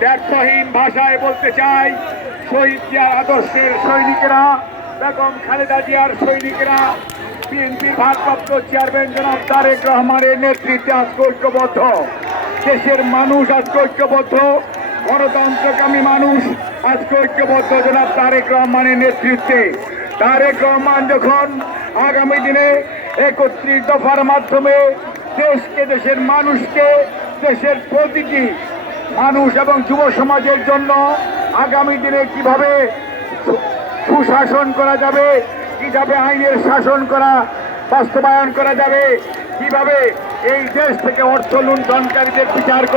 দ্ব্যর্থহীন ভাষায় বলতে চাই, শহীদ জিয়ার আদর্শের সৈনিকেরা, বেগম খালেদা জিয়ার সৈনিকেরা, বিএনপির ভারপ্রাপ্ত চেয়ারম্যান জনাব তারেক রহমানের নেতৃত্বে আজকে ঐক্যবদ্ধ। দেশের মানুষ আজকে ঐক্যবদ্ধ, গণতন্ত্রকামী মানুষ আজকে ঐক্যবদ্ধ জনাব তারেক রহমানের নেতৃত্বে। তারেক রহমান যখন আগামী দিনে ৩১ দফার মাধ্যমে দেশকে, দেশের মানুষকে, দেশের প্রতিটি মানুষ এবং যুব সমাজের জন্য আগামী দিনে কিভাবে সুশাসন করা যাবে, কিভাবে আইনের শাসন করা বাস্তবায়ন করা যাবে, কিভাবে এই দেশ থেকে অর্থ লুণ্ঠনকারীদের বিচার করা